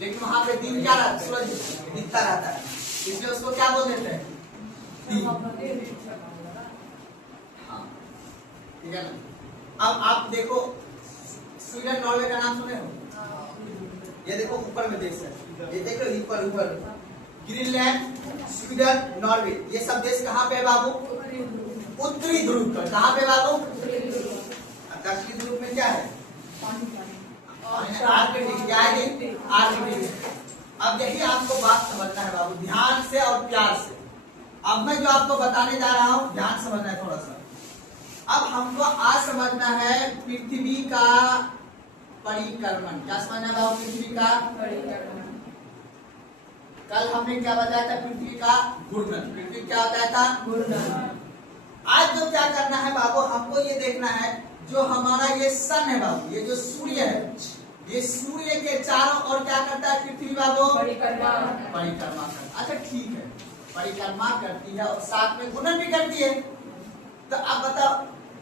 लेकिन वहां पे दिन क्या रहता है, सूरज दिखता रहता है, इसलिए उसको क्या बोल देते हैं, दिन। हाँ ठीक है ना। अब आप देखो स्वीडन नॉर्वे का नाम सुने हो, ये देखो ऊपर में देश है, ये देख लो ऊपर ऊपर, ग्रीनलैंड, स्वीडन, नॉर्वे, ये सब देश कहाँ पे है बाबू, उत्तरी ध्रुव पर। कहाँ पे बाबू, दक्षिणी ध्रुव में क्या है, आर्कटिक, क्या है ये, आर्कटिक। अब यही आपको बात समझना है बाबू, ध्यान से और प्यार से। अब मैं जो आपको बताने जा रहा हूं, ध्यान समझना है थोड़ा सा। अब हमको आज समझना है पृथ्वी का परिक्रमण। क्या समझना है बाबू, पृथ्वी का परिक्रमण। कल हमने क्या बताया था, पृथ्वी का घूर्णन। पृथ्वी क्या बताया था, घूर्णन। आज जो क्या करना है बाबू, हमको ये देखना है जो हमारा ये सन है बाबू, ये जो सूर्य है, ये सूर्य के चारों ओर क्या करता है पृथ्वी बाबू, परिक्रमा करता। अच्छा ठीक है, परिक्रमा करती है और साथ में घूर्णन भी करती है। तो अब बताओ,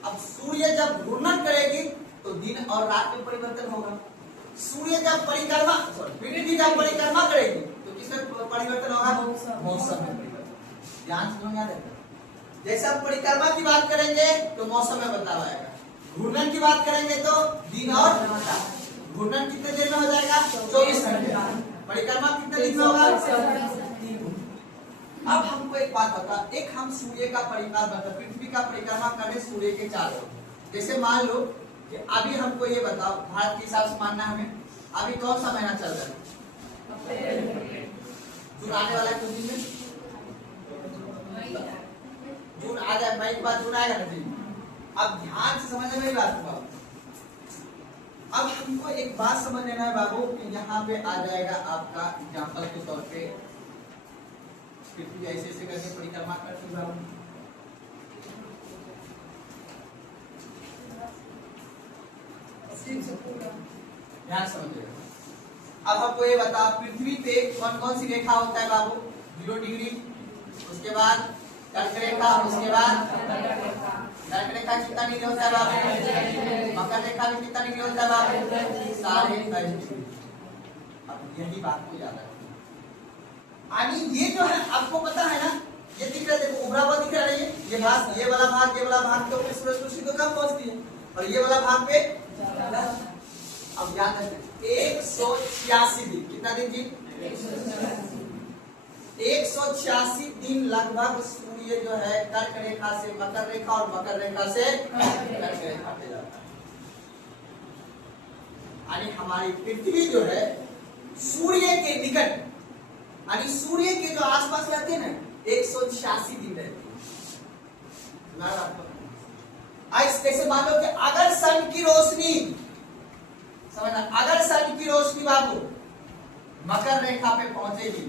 अब सूर्य जब घूर्णन करेगी तो दिन और रात में परिवर्तन होगा। सूर्य जब परिक्रमा, पृथ्वी जब परिक्रमा करेगी तो किसमें परिवर्तन होगा, मौसम में परिवर्तन। ध्यान से समझ आएगा। जैसे हम परिक्रमा की बात करेंगे तो मौसम में बदलाव आएगा, घूर्णन की बात करेंगे तो दिन और रात। घूर्णन कितने देर में हो जाएगा, 24 घंटे। परिक्रमा कितने दिन में होगा। अब हमको एक बात बता, एक हम सूर्य का परिक्रमा, पृथ्वी का परिक्रमा करें सूर्य के चारों ओर। जैसे मान लो कि अभी हमको ये बताओ, भारत के हिसाब से मानना हमें, अभी कौन सा महीना चल रहा है, जून आने वाला है कुछ दिन में, जून आ जाए, मई के बाद जून आएगा ना जी। अब ध्यान से समझने मेरी बात को। अब हमको एक बात समझ लेना है बाबू कि यहाँ पे आ जाएगा आपका एग्जाम्पल के तौर पे, पृथ्वी ऐसे ऐसे करके परिक्रमा करती है बाबू। ध्यान समझिएगा। अब हमको ये बताओ, पृथ्वी पे कौन कौन सी रेखा होता है बाबू, 0 डिग्री, उसके बाद कर्क रेखा, उसके बाद कर्क रेखा कितना डिग्री होता है बाबू, मकर रेखा भी कितना डिग्री होता है बाबू, 23.5 डिग्री। अब यही बात को याद रखना। यानी ये जो है आपको पता है ना, ये दिख रहा है, देखो उभरा हुआ दिख रहा है, ये भाग, ये वाला भाग तो सूरज रोशनी तो कम पहुंचती है, और ये वाला भाग पे। अब याद रखें 186 दिन, कितना दिन जी, 186 दिन लगभग सूर्य जो है कर्क रेखा से मकर रेखा और मकर रेखा से कर्क रेखा पे जाता है। यानी हमारी पृथ्वी जो है सूर्य के निकट, यानी सूर्य के जो आसपास रहते हैं ना, 186 दिन रहती है। कैसे मान लो कि अगर सन की रोशनी, समझना, अगर सन की रोशनी बाबू मकर रेखा पे पहुंचेगी,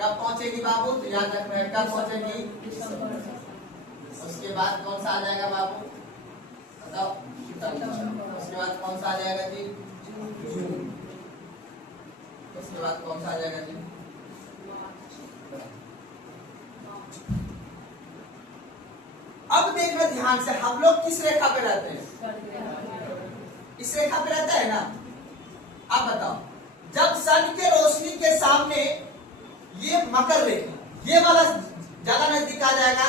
कब पहुंचेगी बाबू, तो याद रखना है कब पहुंचेगी, उसके बाद कौन सा आ जाएगा बाबू, बताओ, उसके बाद कौन सा आ जाएगा जी, जून, उसके बाद कौन सा आ जाएगा जी, अब देखना ध्यान से, हम लोग किस रेखा पे रहते हैं, इस रेखा पे रहता है ना। अब बताओ, जब सन के रोशनी के सामने ये मकर रेखा, ये वाला ज्यादा नजदीक आ जाएगा,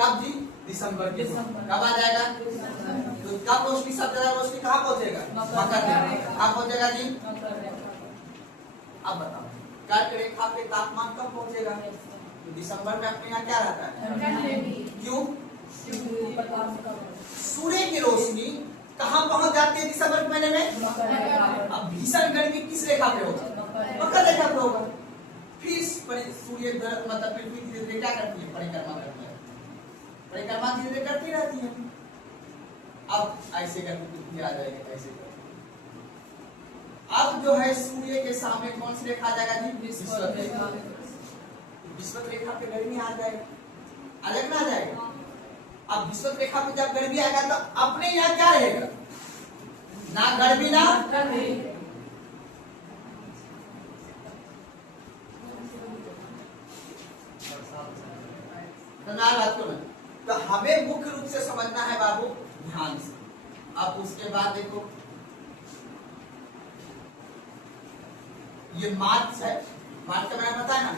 कब जी, दिसंबर के, कब आ जाएगा, तो कब रोशनी, सब ज्यादा रोशनी कहाँ पहुंचेगा, मकर रेखा, कहाँ पहुंचेगा जी। अब बताओ, कर्क रेखा पे तापमान कब पहुंचेगा, तो दिसंबर में अपने यहाँ क्या रहता है, क्यों, सूर्य की रोशनी कहाँ पहुंच जाती है दिसंबर महीने में। अब भीषण गर्मी किस रेखा पे होगा, मकर रेखा पे होगा। फिर सूर्य मतलब पृथ्वी धीरे धीरे क्या करती है, परिक्रमा करती है, परिक्रमा धीरे धीरे करती रहती है। अब ऐसे करके पृथ्वी आ जाएगी, ऐसे करके अब जो है सूर्य के सामने कौन सी रेखा आ जाएगा जी, विषुवत रेखा। विषुवत रेखा पे गर्मी आ जाएगा, अलग ना आ जाएगा। अब विषुवत रेखा पे जब गर्मी आएगा तो अपने यहाँ क्या रहेगा, ना गर्मी ना ठंडी। तो हमें मुख्य रूप से समझना है बाबू ध्यान से। अब उसके बाद देखो, ये मार्च है, मार्च का महीना पता है ना,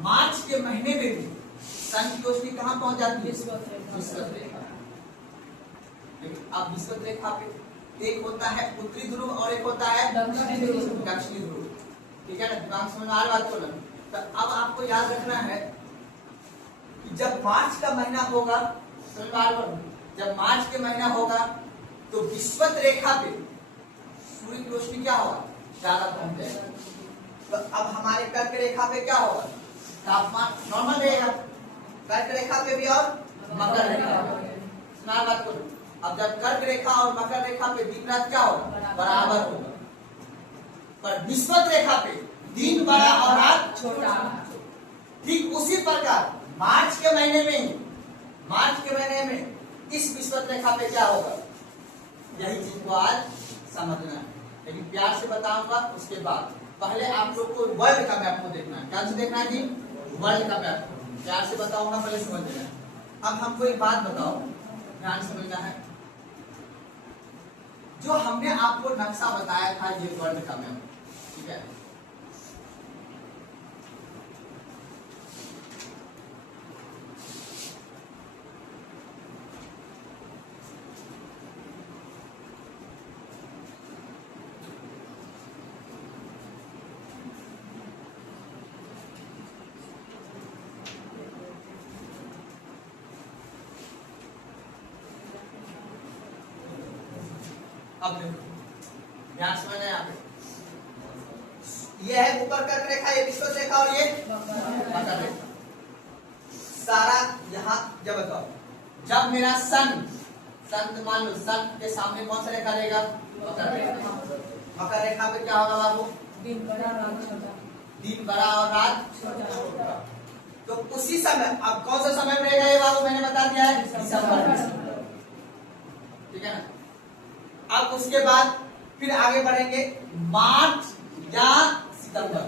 मार्च के महीने में भी सन की रोशनी कहाँ पहुंच जाती है? विषुवत रेखा। अब विषुवत रेखा पे एक होता है उत्तरी ध्रुव और एक होता है दक्षिणी ध्रुव। ठीक है ना, दिमाग समझ में आ रहा बात को ना? तो अब आपको याद रखना है कि जब मार्च का महीना होगा, समझ में आ रहा है, जब मार्च के महीना होगा तो विषुवत रेखा पे सूर्य की रोशनी क्या होगा? ज्यादा पहुंच जाएगा। तो अब हमारे कर्क रेखा पे क्या होगा? तापमान नॉर्मल रहेगा, कर्क रेखा पे भी और मकर रेखा पे। सुना बात को। अब जब कर्क रेखा और मकर रेखा पे दिन रात क्या होगा? बराबर होगा। पर विषुवत रेखा पे दिन बड़ा और रात छोटा। ठीक उसी प्रकार मार्च के महीने में इस विषुवत रेखा पे क्या होगा? यही चीज को आज समझना है, लेकिन प्यार से बताऊंगा उसके बाद। पहले आप लोग को वर्ल्ड का मैप को देखना है। क्या देखना है जी? वर्ल्ड का मैप। प्यार से बताऊंगा, पहले समझ लेना। अब हमको एक बात बताओ, ध्यान समझना है। जो हमने आपको नक्शा बताया था ये वर्ल्ड का मैप, ठीक है? अब देखो ध्यान से मैंने यहाँ पे ये है ऊपर कर्क रेखा, ये विषुवत रेखा और ये मकर रेखा। सारा यहाँ जब बताओ, जब मेरा सन मान लो, सन के सामने कौन सा रेखा रहेगा? मकर रेखा। मकर रेखा पे क्या होगा बाबू? दिन बड़ा और रात छोटा। तो उसी समय अब कौन सा समय में रहेगा ये बाबू? मैंने बता दिया है, दिसंबर। ठीक है ना? अब उसके बाद फिर आगे बढ़ेंगे मार्च या सितंबर।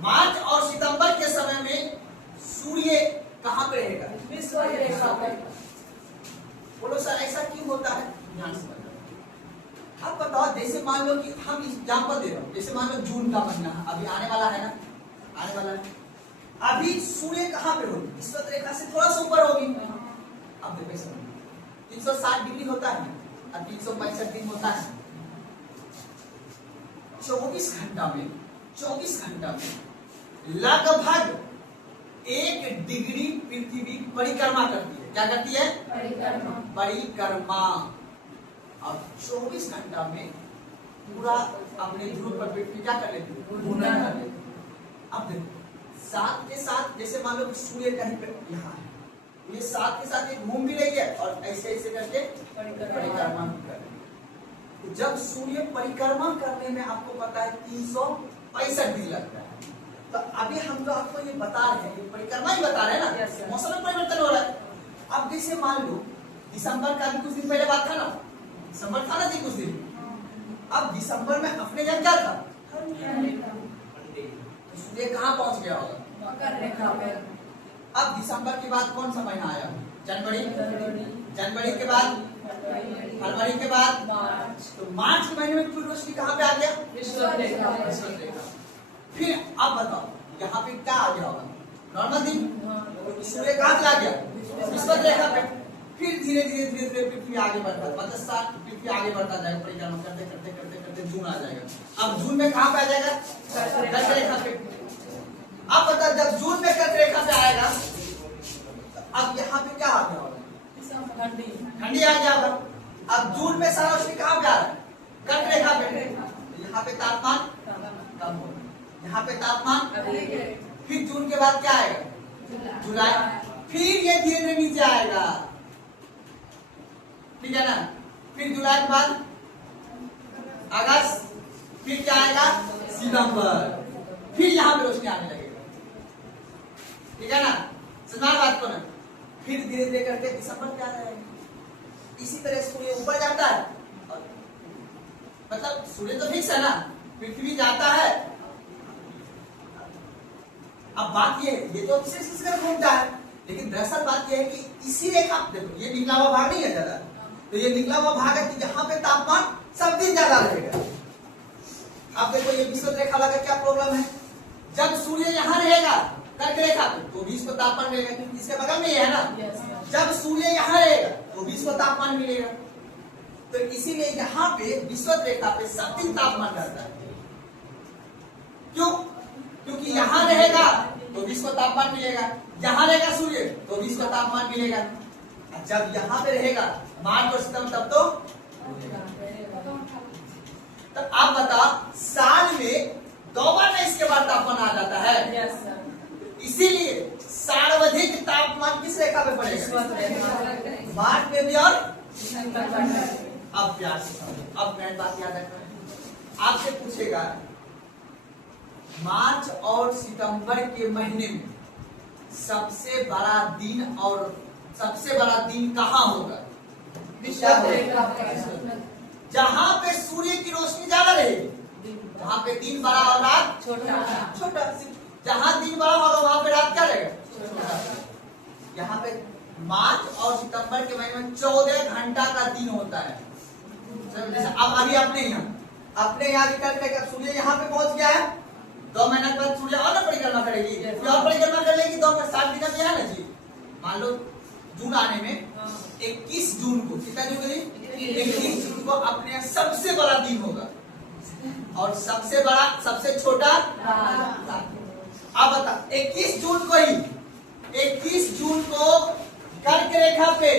मार्च और सितंबर के समय में सूर्य कहाँ पे रहेगा? विषुवत रेखा पे। बोलो सर ऐसा क्यों होता है? ध्यान से बताओ। अब बताओ, जैसे मान लो कि हम एग्जाम्पल दे रहे हो, जैसे मान लो जून का महीना अभी आने वाला है ना, आने वाला है। अभी सूर्य कहाँ पे होगी? विषुवत रेखा से थोड़ा सा ऊपर होगी। अब देखो 360 डिग्री होता है और 365 दिन होता है। 24 घंटा में लगभग 1 डिग्री पृथ्वी परिक्रमा करती है। क्या करती है? परिक्रमा। और 24 घंटा में पूरा अपने ध्रुव पर पृथ्वी क्या कर लेती है? घूर्णन कर लेती है। अब देखो साथ के साथ जैसे मान लो कि सूर्य कहीं पे यहाँ है, ये साथ के साथ एक घूम भी रही है और ऐसे ऐसे करके परिक्रमा भी कर रही है। तो जब सूर्य परिक्रमा करने में आपको पता है 365 दिन लगता है। तो अभी हम लोग आपको ये बता रहे हैं, ये परिक्रमा ही बता रहे हैं ना, मौसम में परिवर्तन हो रहा है। अब जैसे मान लो दिसंबर का भी कुछ दिन पहले बात था ना, दिसंबर था ना जी कुछ दिन। अब दिसंबर में अपने यहाँ क्या था? तो सूर्य कहाँ पहुंच गया होगा? मकर रेखा पे। अब दिसंबर के बाद कौन सा महीना आया? जनवरी के बाद फरवरी के बाद मार्च। तो मार्च के महीने में फिर रोशनी कहाँ पे आ गया? विषुवत रेखा। फिर अब बताओ यहाँ पे क्या आ गया होगा? नॉर्मल दिन। सूर्य कहाँ चला गया? विषुवत रेखा पे। फिर धीरे धीरे पृथ्वी आगे बढ़ता है, मतलब पृथ्वी आगे बढ़ता जाएगा, परिक्रमा करते करते करते करते जून आ जाएगा। अब जून में कहाँ पे आ जाएगा? कर्क रेखा पे। अब बता, जब जून में कर्क रेखा पे आएगा अब यहाँ पे क्या आ गया होगा? ठंडी आ गया होगा। अब जून में सारा रोशनी कहाँ पे आ रहा है? कर्क रेखा पे। यहाँ पे तापमान कम होगा, यहाँ पे तापमान। फिर जून के बाद क्या आएगा? जुलाई। फिर ये धीरे धीरे नीचे आएगा, ठीक है ना? फिर जुलाई के बाद अगस्त, फिर क्या आएगा? सितंबर। फिर यहाँ पे रोशनी आने लगेगा, ठीक है ना? समझा बात को ना? फिर धीरे धीरे करके दिसंबर पे आ जाएगा। इसी तरह सूर्य ऊपर जाता है, मतलब सूर्य तो फिक्स है ना, पृथ्वी जाता है। अब बात ये तो विशेष घूमता है, लेकिन दरअसल बात यह है कि इसी रेखा, देखो ये निकला हुआ भाग नहीं है ज्यादा, तो ये निकला हुआ भाग है कि जहां पे तापमान सब दिन ज्यादा रहेगा। अब देखो ये विषुवत रेखा वाला का क्या प्रॉब्लम है? जब सूर्य यहाँ रहेगा कर्क रेखा पे तो भी इसको तापमान मिलेगा, क्योंकि इसके बगल में ये है ना। जब सूर्य यहाँ रहेगा तो भी इसको तापमान मिलेगा। तो इसीलिए यहाँ पे विषुवत रेखा पे समथिंग तापमान रहता है। क्यों? क्योंकि यहाँ रहेगा तो भी इसको तापमान मिलेगा, यहाँ रहेगा सूर्य तो भी इसको तापमान मिलेगा। जब यहाँ पे रहेगा मार्च और सितंबर तब तो आप बताओ साल में 2 बार में इसके बाद तापमान आ जाता है। इसीलिए सर्वाधिक तापमान किस रेखा पे पड़ेगा? मार्च में भी और अब प्यार से समझो। अब मैं बात याद रखना, आपसे पूछेगा मार्च और सितंबर के महीने में सबसे बड़ा दिन और सबसे बड़ा दिन कहाँ होगा? जहाँ पे सूर्य की रोशनी ज्यादा रहेगी, वहाँ पे दिन बड़ा और रात छोटा। जहाँ दिन बड़ा होगा वहाँ पे रात क्या रहेगा? यहाँ पे मार्च और सितंबर के महीने में 14 घंटा का दिन होता है। जैसे अब अभी अपने यहाँ निकल सूर्य यहाँ पे पहुंच गया है, 2 महीने के बाद सूर्य और परिक्रमा करेगी, और परिक्रमा कर लेगी 2-7 दिन में है ना जी। मान लो जून आने में 21 जून को कितना जून है? 21 जून को अपने यहाँ सबसे बड़ा दिन होगा और सबसे बड़ा सबसे छोटा। अब बता 21 जून को ही 21 जून को कर्क रेखा पे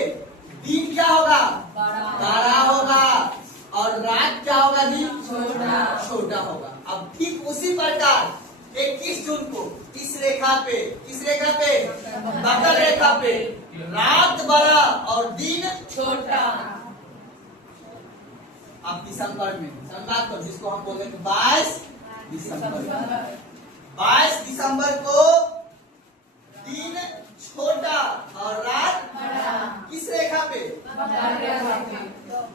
दिन क्या होगा? बड़ा होगा और रात क्या होगा? दिन छोटा होगा। अब ठीक उसी प्रकार 21 जून को इस रेखा पे, किस रेखा पे? मकर रेखा पे रात बड़ा और दिन छोटा। अब दिसंबर में संगात को जिसको हम बोलते हैं 22 दिसंबर, 22 दिसंबर को दिन छोटा और रात किस रेखा पे?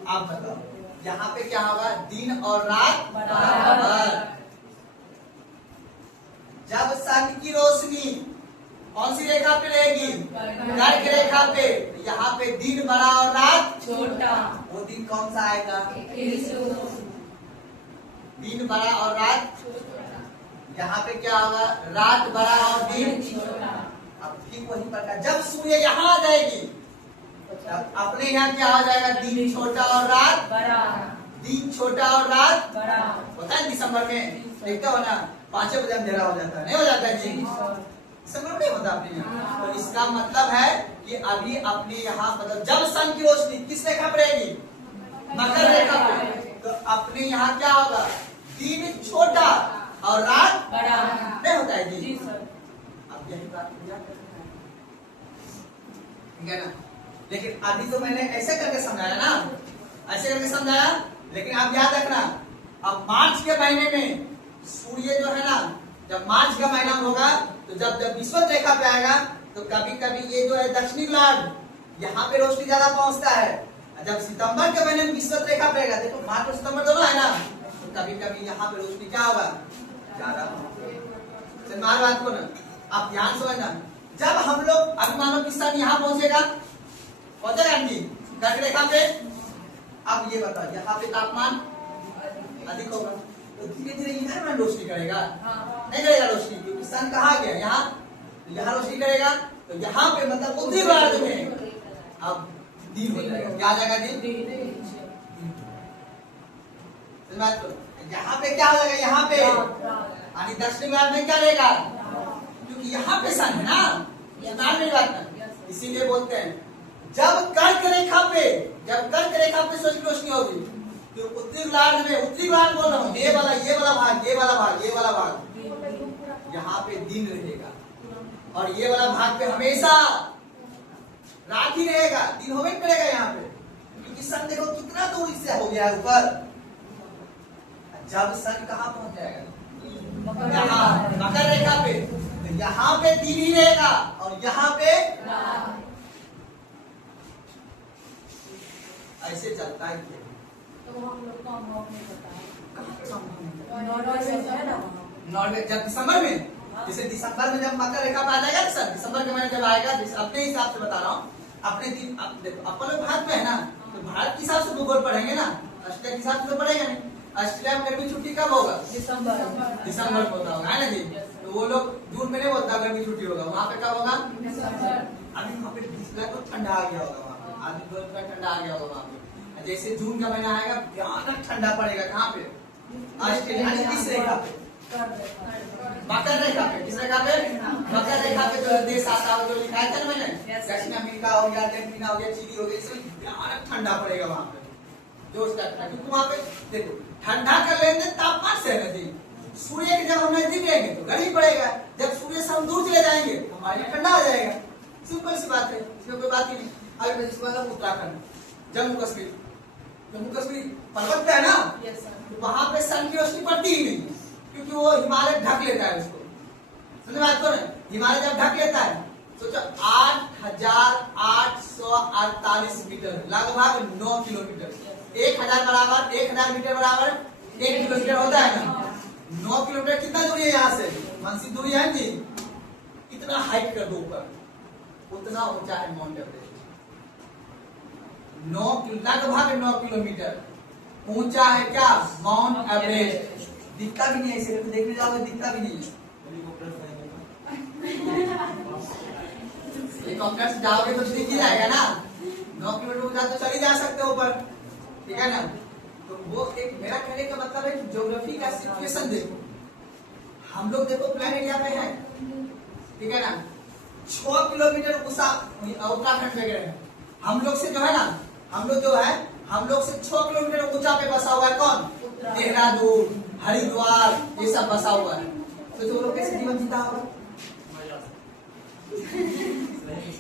आप बताओ यहाँ पे क्या होगा? दिन और रात बराबर। जब सन की रोशनी कौन सी रेखा पे रहेगी? कर्क रेखा पे। यहाँ पे दिन बड़ा और रात छोटा। वो दिन कौन सा आएगा? दिन बड़ा और रात। यहाँ पे क्या होगा? रात बड़ा और दिन छोटा। अब ठीक वही प्रकार जब सूर्य यहाँ आ जाएगी तब अपने यहाँ क्या हो जाएगा? दिन छोटा और रात बड़ा। दिन छोटा और रात बड़ा होता है दिसंबर में, देखते हो ना 5 बजे अंधेरा हो जाता है, नहीं हो जाता है जी? दिसंबर में नहीं होता अपने यहाँ। तो इसका मतलब है कि अभी अपने यहाँ मतलब जब सन की रोशनी किस रेखा पर रहेगी? मकर रेखा पे। तो अपने यहाँ क्या होगा? दिन छोटा और रात बड़ा नहीं होता है जी? अब यही बात ठीक है ना। लेकिन अभी तो मैंने ऐसे करके समझाया ना, ऐसे करके समझाया। लेकिन आप याद रखना अब मार्च के महीने में सूर्य जो है ना, जब मार्च का महीना होगा तो जब विषुवत रेखा पे आएगा तो कभी कभी ये जो है दक्षिणी गोलार्ध यहाँ पे रोशनी ज्यादा पहुंचता है। जब सितंबर के महीने में विषुवत रेखा पे आएगा, देखो मार्च और सितंबर दोनों है ना, तो कभी कभी यहाँ पे रोशनी क्या होगा? ज्यादा। मार बात को ना आप ध्यान समझना। जब हम लोग अभी मानो कि सन यहाँ पहुंचेगा जी कर्क रेखा पे। अब ये बताओ यहाँ पे तापमान अधिक होगा तो धीरे धीरे इधर में रोशनी करेगा? नहीं करेगा रोशनी, क्योंकि सन कहाँ गया? यहाँ रोशनी करेगा तो यहाँ पे मतलब उत्तरी गोलार्ध में अब दिन हो जाएगा। क्या आ जाएगा? दिन। यहाँ पे क्या हो जाएगा? यहाँ पे यानी दक्षिण गोलार्ध में क्या रहेगा? क्योंकि यहाँ पे सन है ना, मेरी बात ना। इसीलिए बोलते हैं जब कर्क रेखा पे सूरज की रोशनी होगी तो उत्तरी गोलार्ध में, उत्तरी गोलार्ध बोल रहा हूँ, ये वाला भाग यहाँ पे दिन रहेगा और ये वाला भाग पे हमेशा रात ही रहेगा, दिन होवे करेगा यहाँ पे। क्योंकि सन देखो कितना दूर इससे हो गया है ऊपर। जब सन कहाँ पहुंच जाएगा? यहाँ मकर रेखा पे, तो यहाँ पे दिन ही रहेगा और यहाँ पे ऐसे चलता है। तो हम लोग को अनुभव नहीं बताया। नॉर्वे जब दिसंबर में, जैसे दिसंबर में जब मकर रेखा पे आ जाएगा सर, दिसंबर के महीने जब आएगा, अपने हिसाब से बता रहा हूँ, अपने दिन अपन लोग भारत में है ना, तो भारत के हिसाब से भूगोल पढ़ेंगे ना, राष्ट्रीय के हिसाब से तो पढ़ेगा नहीं। ऑस्ट्रेलिया में गर्मी छुट्टी कब होगा? दिसंबर दिसंबर में होता होगा, है ना जी? तो वो लोग जून में नहीं बोलता गर्मी छुट्टी होगा, वहाँ पे कब होगा? दिसंबर। अभी वहाँ पे तो ठंडा आ गया होगा, वहाँ पे आदमी को ठंडा आ गया होगा वहाँ पे। जैसे जून का महीना आएगा भयानक ठंडा पड़ेगा। कहाँ पे? ऑस्ट्रेलिया किस रेखा पे? मकर रेखा पे। किस रेखा पे? मकर रेखा पे जो देश आता है जो लिखा है मैंने, दक्षिण अमेरिका हो गया, अर्जेंटीना हो गया, चिली हो गया, इसमें भयानक ठंडा पड़ेगा वहाँ पे। जो उसका क्योंकि वहाँ पे देखो ठंडा का लेन देन तापमान से है जी। सूर्य के जब हम नजदीक रहेंगे तो गर्मी पड़ेगा, जब सूर्य से हम दूर चले जाएंगे तो हमारे लिए ठंडा हो जाएगा। सिंपल सी बात है, इसमें कोई बात ही नहीं। अगर इसके बाद उत्तराखंड, जम्मू कश्मीर, जम्मू कश्मीर पर्वत पे है ना, तो वहां पे सन की रोशनी पड़ती ही नहीं, क्योंकि वो हिमालय ढक लेता है उसको। समझ बात को ना? हिमालय जब ढक लेता है, सोचो 8,848 मीटर, लगभग 9 किलोमीटर। 1000 बराबर 1000 मीटर बराबर 1 किलोमीटर होता है ना। 9 किलोमीटर कितना दूरी है यहाँ से? मानसिक दूरी है जी। कितना हाइट कर दो ऊपर, उतना ऊंचा है माउंट एवरेस्ट। लगभग 9 किलोमीटर ऊंचा है क्या? Mount Everest. दिखता भी नहीं है, इसे देखने जाओगे दिखता भी नहीं है। हेलीकॉप्टर से जाओगे तो दिख ही जाएगा ना। 9 किलोमीटर ऊंचा तो चल ही जा सकते हो ऊपर, ठीक है ना? तो वो एक मेरा कहने का मतलब है कि ज्योग्राफी का सिचुएशन देखो। हम लोग देखो प्लान एरिया पे है, ठीक है ना? 6 किलोमीटर उत्तराखंड वगैरह है। हम लोग से जो है ना, हम लोग से 6 किलोमीटर ऊंचा पे बसा हुआ है कौन? देहरादून, हरिद्वार, ये सब बसा हुआ है। तो जो लोग कैसे जीवन जीता होगा?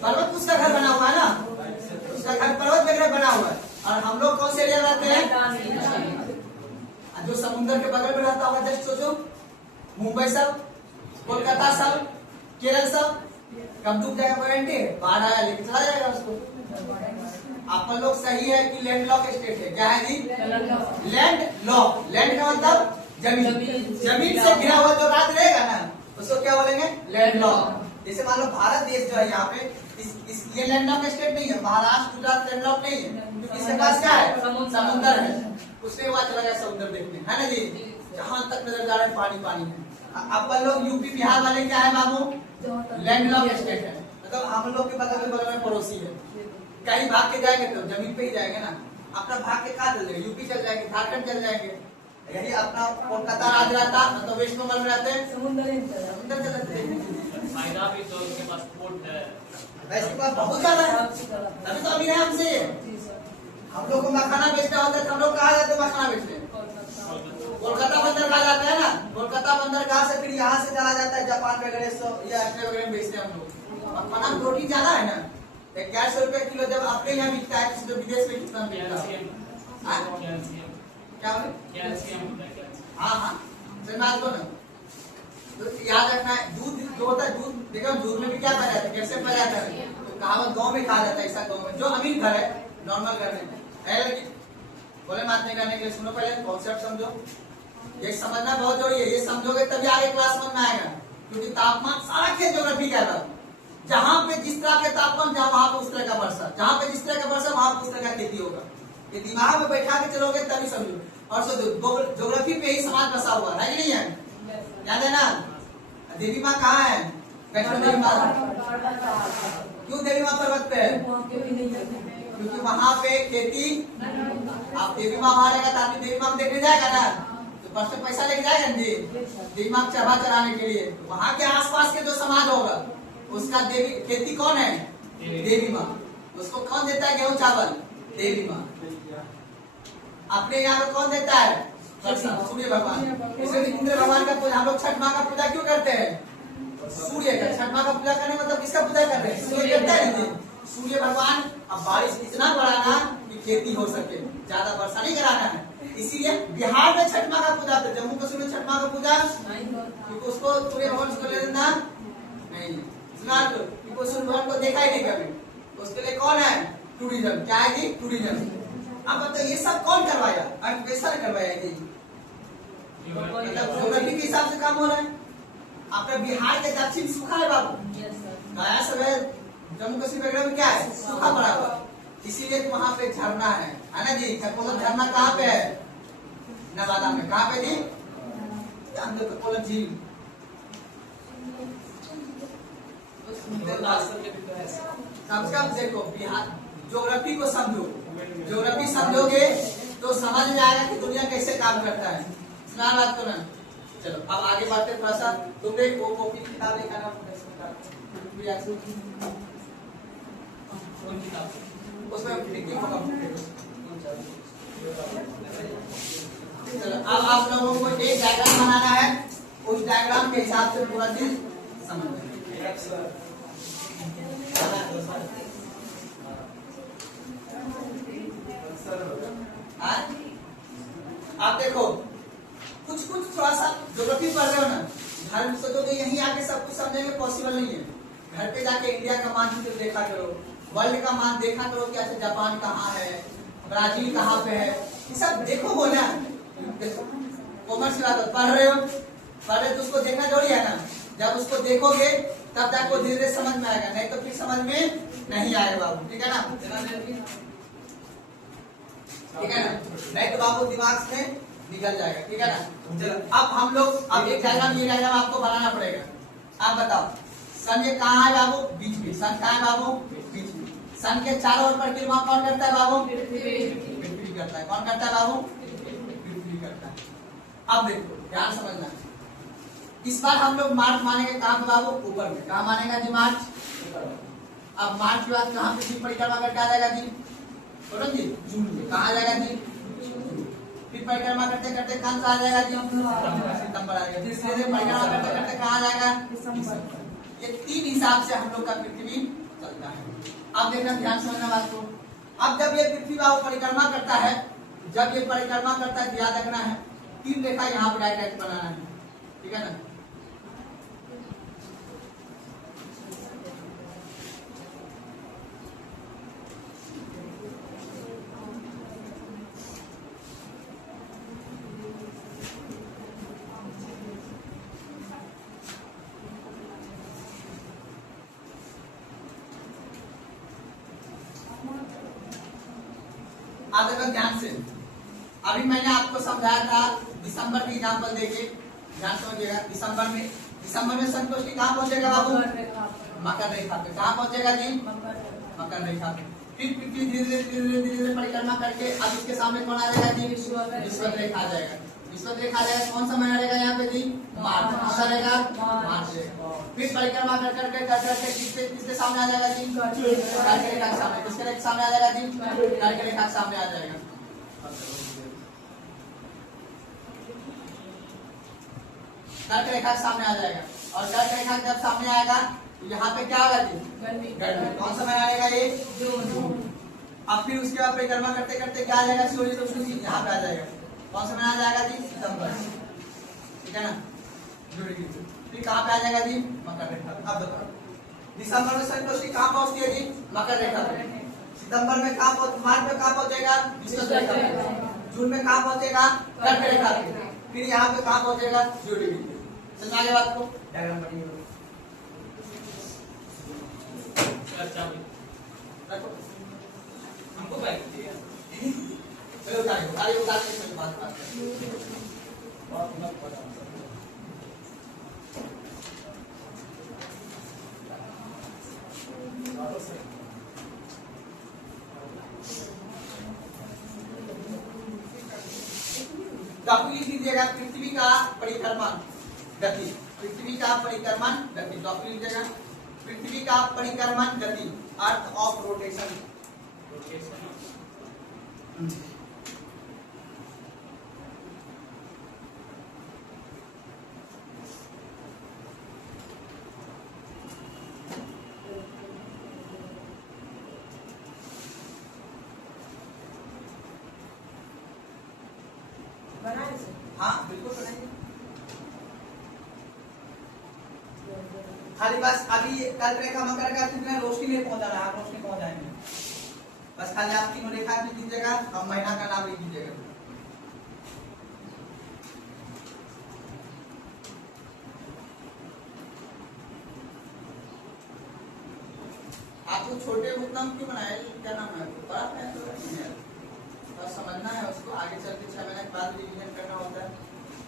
पर्वत उसका घर बना हुआ है ना, उसका घर पर्वत वगैरह बना हुआ है। और हम लोग कौन से एरिया में रहते हैं? जो समुद्र के बगल में रहता होगा, जस्ट सोचो मुंबई सब, कोलकाता सब, केरल सब, कब डूब जाएगा? गारंटी है बाढ़ आया लेके चला जाएगा उसको। आप लोग सही है कि लैंड लॉक स्टेट है। क्या है जी? Land lock. लैंड का मतलब जमीन, जमीन से घिरा हुआ जो राज्य रहेगा ना, उसको क्या बोलेंगे? Land lock. जैसे मान लो भारत देश जो है यहाँ पे ये लैंड लॉक स्टेट नहीं है। महाराष्ट्र, गुजरात लैंड लॉक नहीं है, क्योंकि इसके पास क्या है? समुद्र है। उसने वहां चला गया समुद्र देखने, है ना जी? जहां तक नजर जा रहा है पानी पानी है। अपन लोग यूपी बिहार वाले क्या है बाबू? लैंड लॉक स्टेट है, मतलब हम लोग के बगल में पड़ोसी है। कहीं भाग के जाएंगे तो जमीन पे ही जाएंगे ना। अपना भाग के कहा चल जाएंगे? यूपी चल जाएंगे, झारखंड चल जाएंगे। यही अपना कोलकाता राज्य रहता मतलब वेस्ट बंगाल में रहते हैं, समुद्र चलते फायदा भी तो उसके पास पोर्ट है, वैसे के पास बहुत ज्यादा है। तभी तो अभी है हमसे। हम लोग को मखाना बेचना होता है तो हम लोग कहा जाते मखाना बेचने? कोलकाता बंदर कहा जाता है ना। कोलकाता बंदर कहा से फिर यहाँ से चला जाता है जापान वगैरह या अपने वगैरह में बेचते हैं हम लोग। मखाना में प्रोटीन ज्यादा है ना। 1100 रुपए किलो जब अपने यहाँ बिकता है, किसी तो विदेश में कितना बिकता है? क्या बोले? कैल्शियम। हाँ हाँ, बात को ना तो याद रखना है। दूध जो होता है, दूध देखो दूध में भी क्या पाया जाता है? कैल्शियम पाया जाता है। तो कहावत गाँव में कहा जाता है, ऐसा गाँव में जो अमीर घर है, नॉर्मल घर में बोले बात नहीं करने के लिए सुनो, पहले कॉन्सेप्ट समझो। ये समझना बहुत जरूरी है। ये समझोगे तभी आगे क्लास समझ में आएगा, क्योंकि तापमान सारा खेल ज्योग्राफी का था। जहाँ पे जिस तरह के तापमान, जहाँ वहां पे उस तरह का वर्षा, जहाँ पे जिस तरह का वर्षा वहां पे उस तरह का खेती होगा। ये दिमाग में बैठा के चलोगे तभी समझो। और सोचो ज्योग्राफी पे ही समाज बसा हुआ है कि नहीं है? याद है ना? देवी माँ कहाँ है? वैष्णो देवी माँ। क्यों देवी माँ पर्वत पे है? क्योंकि वहां पे खेती। आप देवी माँ वहां रहेगा तो आदमी देवी माँ को देखने जाएगा ना, तो पर्सन पैसा लेके जाएगा जी देवी माँ चढ़ा चढ़ाने के लिए। वहां के आसपास के जो समाज होगा उसका देवी खेती कौन है? देवी माँ। उसको कौन देता है गेहूं चावल? देवी माँ। अपने यहाँ पे कौन देता है? सूर्य भगवान। इसलिए इंद्र भगवान का पूजा, हम लोग छठ माँ का पूजा क्यों करते हैं? सूर्य का। छठ माँ का पूजा करने मतलब किसका पूजा करते हैं? सूर्य करता है। सूर्य भगवान, अब बारिश इतना बढ़ाना कि खेती हो सके, ज्यादा वर्षा नहीं कराना है। इसीलिए बिहार में छठ माँ का पूजा होता है, जम्मू कश्मीर में छठ माँ का पूजा, क्योंकि उसको सूर्य भगवान को ले लेना नहीं, क्योंकि सूर्य भगवान को देखा ही नहीं कभी। उसके लिए कौन है? टूरिज्म। क्या है जी? टूरिज्म। अब बताओ ये सब कौन करवाया? कैसा करवाया जी? मतलब ज्योग्राफी के हिसाब से काम हो रहा है। आपका बिहार के दक्षिण सूखा है बाबू, गया सब है, जम्मू कश्मीर वगैरह में क्या है? सूखा पड़ा हुआ, इसीलिए वहां पे झरना है ना जी? झरना कहाँ पे है? नवादा में। कहाँ पे जी? अंदर तो कोलम झील। कम से कम देखो बिहार ज्योग्राफी को समझो, ज्योग्राफी समझोगे तो समझ में आएगा कि दुनिया कैसे काम करता है। सुना बात को ना। चलो अब आगे बढ़ते थोड़ा सा। तुमने वो कॉपी किताब देखा ना उसमें लिखी होगा। चलो अब आप लोगों को एक डायग्राम बनाना है, उस डायग्राम के हिसाब से पूरा चीज समझ। आप देखो कुछ थोड़ा सा ज्योग्राफी पढ़ रहे हो ना, घर में सोचो तो यहीं आके सब कुछ समझने में पॉसिबल नहीं है। घर पे जाके इंडिया का मानचित्र देखा करो, वर्ल्ड का मान देखा करो कि अच्छा जापान कहाँ है, ब्राजील कहाँ पे है, ये सब देखो हो ना। कॉमर्स की बात पढ़ रहे हो, पढ़ रहे तो उसको देखना जरूरी है ना। जब उसको देखोगे तब जाकर धीरे धीरे समझ में आएगा, नहीं तो फिर समझ में नहीं आएगा बाबू। ठीक है ना, ठीक है ना, नहीं तो बाबू दिमाग से निकल जाएगा। ठीक है ना। चलो अब हम लोग अब एक डायग्राम, ये डायग्राम आपको बनाना पड़ेगा। आप बताओ सन ये कहाँ है बाबू? बीच में। सन कहाँ है बाबू? बीच में। सन के चारों ओर परिक्रमा कौन करता है बाबू? पृथ्वी करता है। कौन करता है बाबू? पृथ्वी करता है। अब देखो ध्यान समझना, इस बार हम लोग मार्च मानेंगे कहाँ पे बाबू? ऊपर में। कहाँ मानेगा जी? मार्च। अब मार्च के बाद कहाँ पे परिक्रमा करके आ जाएगा जी? बोलो जी जून में। कहाँ आ जाएगा जी? फिर परिक्रमा करते करते कहाँ आ जाएगा जी? सितंबर आ जाएगा। फिर परिक्रमा करते करते कहाँ आ जाएगा? दिसंबर। ये 3 हिसाब से हम लोग का पृथ्वी चलता है। अब देखना, ध्यान समझना बात को। अब जब ये पृथ्वी बाबू परिक्रमा करता है, जब ये परिक्रमा करता है, याद रखना है 3 रेखा यहाँ पे डायरेक्ट बनाना है। ठीक है ना। देखो ध्यान से, अभी मैंने आपको समझाया था दिसंबर की एग्जांपल देके, ध्यान समझिएगा। दिसंबर में संतोषी कहाँ पहुंचेगा बाबू? मकर रेखा पे। कहाँ पहुंचेगा जी? मकर रेखा पे। फिर पृथ्वी धीरे धीरे परिक्रमा करके अब इसके सामने कौन आ जाएगा जी? विषुवत रेखा आ जाएगा। विषुवत रेखा आ जाएगा, कौन सा महीना रहेगा यहाँ पे जी? मार्च। कौन सा रहेगा? मार्च। फिर परिक्रमा कर करके किसके सामने आ जाएगा जी? कर्क रेखा के सामने। किसके सामने आ जाएगा जी? कर्क रेखा के सामने आ जाएगा। कर्क रेखा के सामने आ जाएगा, और कर्क रेखा जब सामने आएगा तो यहाँ पे क्या होगा जी? गर्मी। कौन सा महीना आएगा ये? जून। अब फिर उसके बाद परिक्रमा करते करते क्या आ जाएगा? सूर्य यहाँ पे आ जाएगा। कौन सा महीना आ जाएगा जी? सितंबर। ठीक है ना। फिर कहाँ पे आ जाएगा जी? मकर रेखा। अब बताओ दिसंबर में संतोषी कहाँ पहुंचती है जी? मकर रेखा पे। सितंबर में कहाँ मार्च में कहाँ पहुंचेगा? विषुवत रेखा पे। जून में कहाँ पहुंचेगा? कर्क रेखा पे। फिर यहाँ पे कहाँ पहुंचेगा? जून में। समझ आगे बात को? डायग्राम बनी हमको बाइक चाहिए। चलो उतार के बात करते हैं। लिख दीजिएगा पृथ्वी का परिक्रमण गति। पृथ्वी का परिक्रमण गति लिख दीजिएगा। पृथ्वी का परिक्रमण गति, अर्थ ऑफ रोटेशन। हाँ बिल्कुल बनाएंगे। खाली बस अभी कर्क रेखा मकर रेखा कितना रोशनी नहीं पहुंचा रहा है, आप रोशनी पहुंच जाएंगे। बस खाली आप तीनों रेखा लिख दीजिएगा और महीना का नाम लिख दीजिएगा। आपको छोटे उतना क्यों बनाए? क्या नाम है? बड़ा है तो बस समझना है उसको, आगे चल के 6 महीने के बाद रिवीजन करना होता है,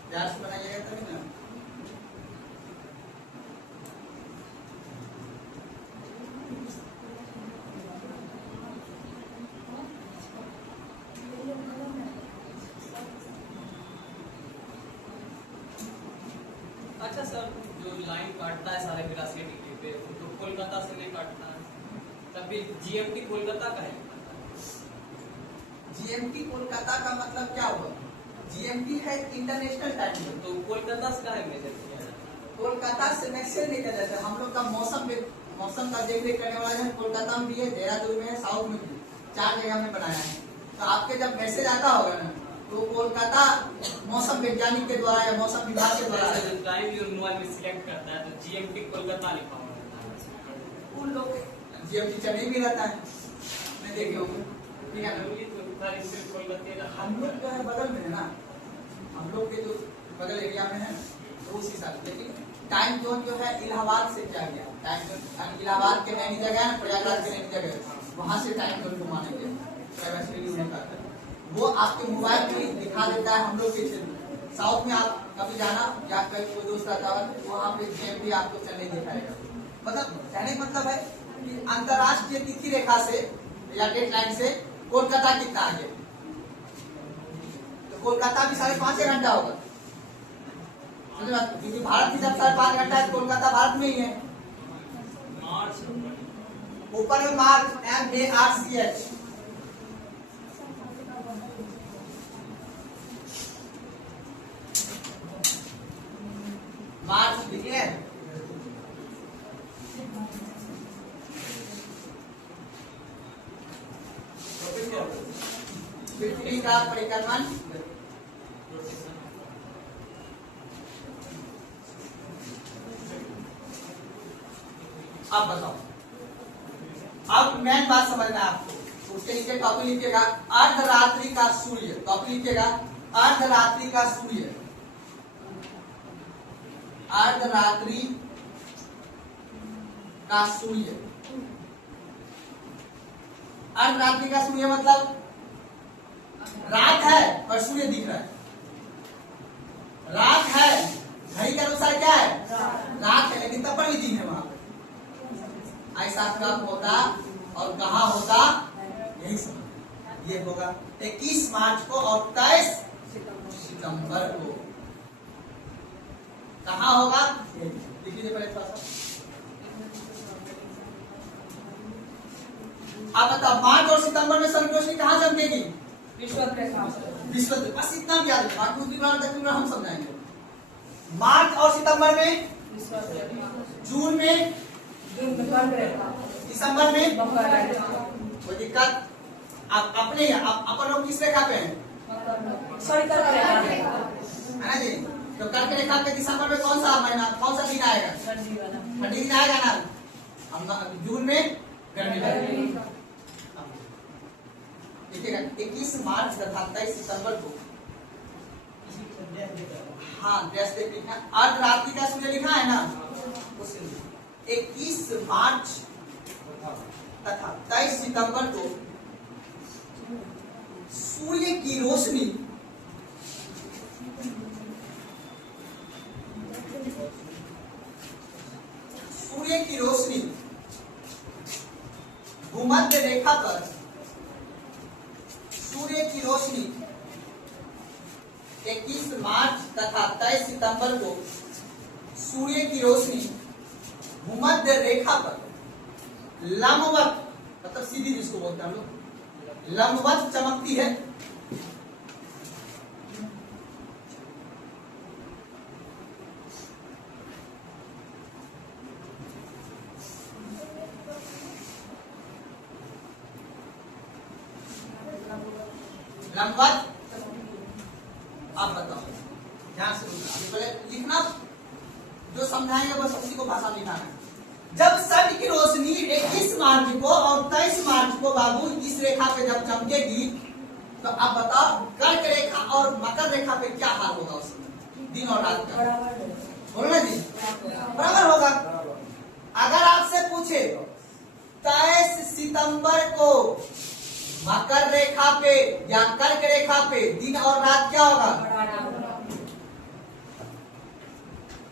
प्यार से बनाइएगा तभी ना। अच्छा सर, जो लाइन काटता है सारे क्लास के टिकट पे, तो कोलकाता से नहीं काटता है, तभी जीएमटी कोलकाता का है। जीएमटी कोलकाता का मतलब क्या हुआ? जीएमटी है इंटरनेशनल टाइम जोन, तो कोलकाता से का है मेजर किया है। कोलकाता से मैसेज निकल जाता है। हम लोग का मौसम का देख रेख करने वाला है, कोलकाता में भी है, देहरादून में है, साउथ में भी, 4 जगह में बनाया है। तो आपके जब मैसेज आता होगा ना, तो कोलकाता मौसम वैज्ञानिक के द्वारा या मौसम विभाग के द्वारा टाइम जो मोबाइल में सिलेक्ट करता है, तो जीएमटी कोलकाता लिखा हुआ रहता है। उन लोग जीएमटी चेन्नई भी रहता है, मैं देखे होंगे, ठीक है ना। हम लोग जो है बगल में है ना, हम लोग के जो बगल एरिया में है, तो उस हिसाब से। लेकिन टाइम जोन जो है इलाहाबाद से किया गया, टाइम जोन इलाहाबाद के नैनी जगह है, प्रयागराज के नैनी जगह है, वहां से टाइम जोन को मानेंगे, वो आपके मोबाइल में दिखा देता है। हम लोग के क्षेत्र साउथ में आप कभी जाना या कभी कोई दोस्त आता है, वहाँ पे जीएमटी आपको चेन्नई दिखाएगा। मतलब कहने का मतलब है कि अंतरराष्ट्रीय तिथि रेखा से या डेट लाइन से कोलकाता कितना आगे, तो कोलकाता भी 5.5 घंटा होगा, क्योंकि भारत की जब 5.5 घंटा है, कोलकाता भारत में ही है। ऊपर में मार्च, MARCH, मार्च लिखे हैं। पृथ्वी का परिक्रमण अब बताओ, अब मेन बात समझना है आपको। उसके नीचे टॉपिक लिखिएगा अर्धरात्रि का सूर्य, टॉपिक लिखिएगा अर्धरात्रि का सूर्य, अर्धरात्रि का सूर्य। अर्धरात्रि का सूर्य मतलब रात है पर सूर्य दिख रहा है, रात है, घड़ी के अनुसार क्या है, रात है, लेकिन तब पर भी दिन है वहां पे। ऐसा कब होता और कहा होता, यही समझ। ये होगा 21 मार्च को और 23 सितंबर को। कहाँ होगा लिख लीजिए पहले थोड़ा सा। आप बताओ, मार्च और सितंबर में सूर्य रोशनी कहाँ चमकेगी? विश्वत रेखा। विश्वत, बस इतना भी याद है, बाकी उस विवरण तक हम समझाएंगे। मार्च और सितंबर में, विश्वत रेखा। जून में कर्क रेखा। दिसंबर में मकर रेखा। कोई दिक्कत? आप अपने अपन लोग किस रेखा पे हैं? सॉरी, कर्क रेखा है ना जी। तो कर्क रेखा पे दिसंबर में कौन सा महीना, कौन सा दिन आएगा? ठंडी दिन आएगा ना। हम जून में गर्मी लगेगी। देखिएगा 21 मार्च तथा 23 सितंबर को, हाँ ड्रेस देखिए, अर्धरात्रि का सूर्य लिखा है ना, 21 मार्च तथा 23 सितंबर को सूर्य की रोशनी भूमध्य रेखा पर, सूर्य की रोशनी 21 मार्च तथा 23 सितंबर को सूर्य की रोशनी भूमध्य रेखा पर लंबवत, मतलब सीधी जिसको बोलते हैं हम लोग, लंबवत चमकती है। लंबवत, अब बताओ ध्यान से पहले लिखना, जो समझाएंगे बस उसी को भाषा लिखना है। जब सूर्य की रोशनी 21 मार्च को और 23 मार्च को बाबू इस रेखा पे जब चमकेगी, तो अब बताओ कर्क रेखा और मकर रेखा पे क्या हाल होगा उस समय, दिन और रात का? बोलना जी, बराबर होगा। अगर आपसे पूछे 23 सितंबर को मकर रेखा पे या कर्क रेखा पे दिन और रात क्या होगा?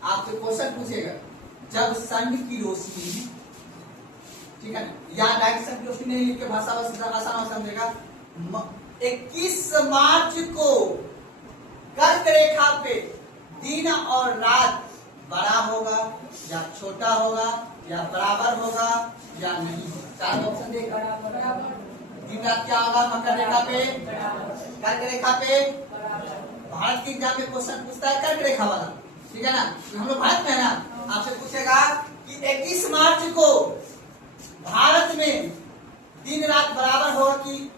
आपसे क्वेश्चन पूछेगा, जब सन की रोशनी, ठीक है ना, या डायरेक्ट सन की रोशनी नहीं लिख के भाषा आसान समझेगा। 21 मार्च को कर्क रेखा पे दिन और रात बड़ा होगा या छोटा होगा या बराबर होगा या नहीं होगा? चार ऑप्शन देगा। दिन रात क्या होगा मकर रेखा पे, कर्क रेखा पे? भारत के एग्जाम में क्वेश्चन पूछता है कर्क रेखा वाला, ठीक है ना, तो हम लोग भारत में है ना, आपसे पूछेगा कि 21 मार्च को भारत में दिन रात बराबर होगा कि